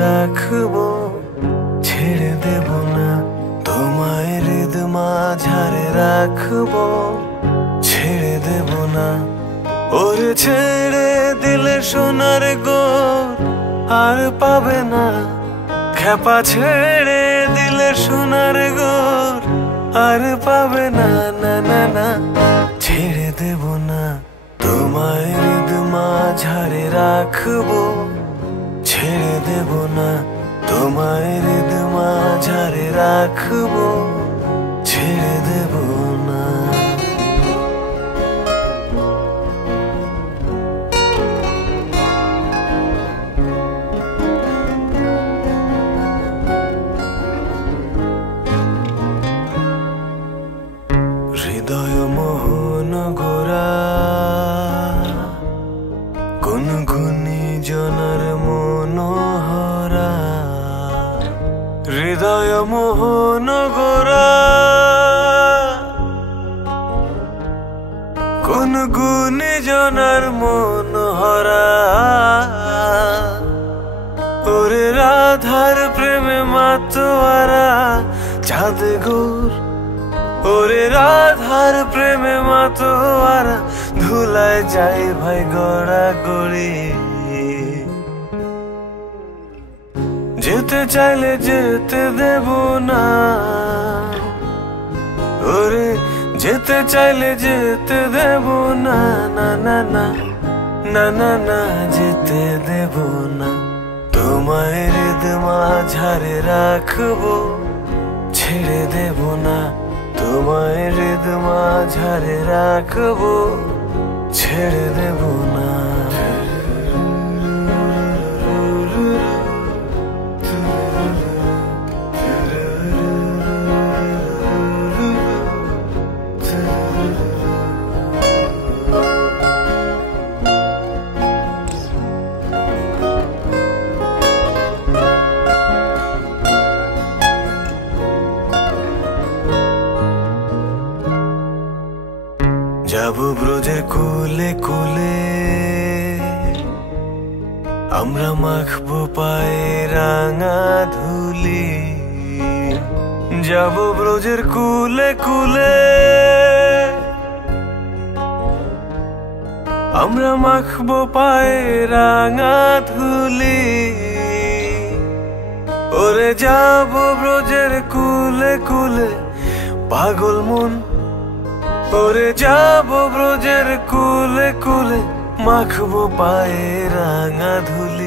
রাখবো, ছেড়ে দেব না তোমায় হৃদ মাঝারে রাখবো, ছেড়ে দেব না। ওরে ছেড়ে দিলে সোনার গোর আর পাবে না, খেপা ছেড়ে দিলে সোনার গোর আর পাবে না, না না না। ছেড়ে দেব না তোমায় হৃদ মাঝারে রাখবো, ছেড়ে দেব না তোমায় হৃদ মাঝারে রাখবো, ছেড়ে দেব না। হৃদয় মোহন গোরা কোন গুণী জনার মনোহরা, হৃদয় মোহন গোরা কোন গুণী জনার মনোহরা। ওরে রাধার প্রেমে মাতোয়ারা চাঁদ গোর, ওরে রাধার প্রেমে মাতোয়ারা ধুলায় যাই ভাই গড়া গড়ি। যেতে চাইলে যেতে দেব না, ওরে যেতে চাইলে যেতে দেব না, না না না না না না, যেতে দেব না তোমায় হৃদ মাঝারে রাখবো, ছেড়ে দেব না তোমায় হৃদ মাঝারে রাখবো, ছেড়ে দেব না। যাব ব্রজের কুলে কুলে, আমরা মাখবো পায়ে রাঙা ধুলি। যাব ব্রজের কুলে কুলে, আমরা মাখবো পায়ে রাঙা ধুলি। ওরে যাব ব্রজের কুলে কুলে পাগল মন, ওরে যাব ব্রজের কুলে কুলে মাখবো পায়ে রাঙা ধুলি।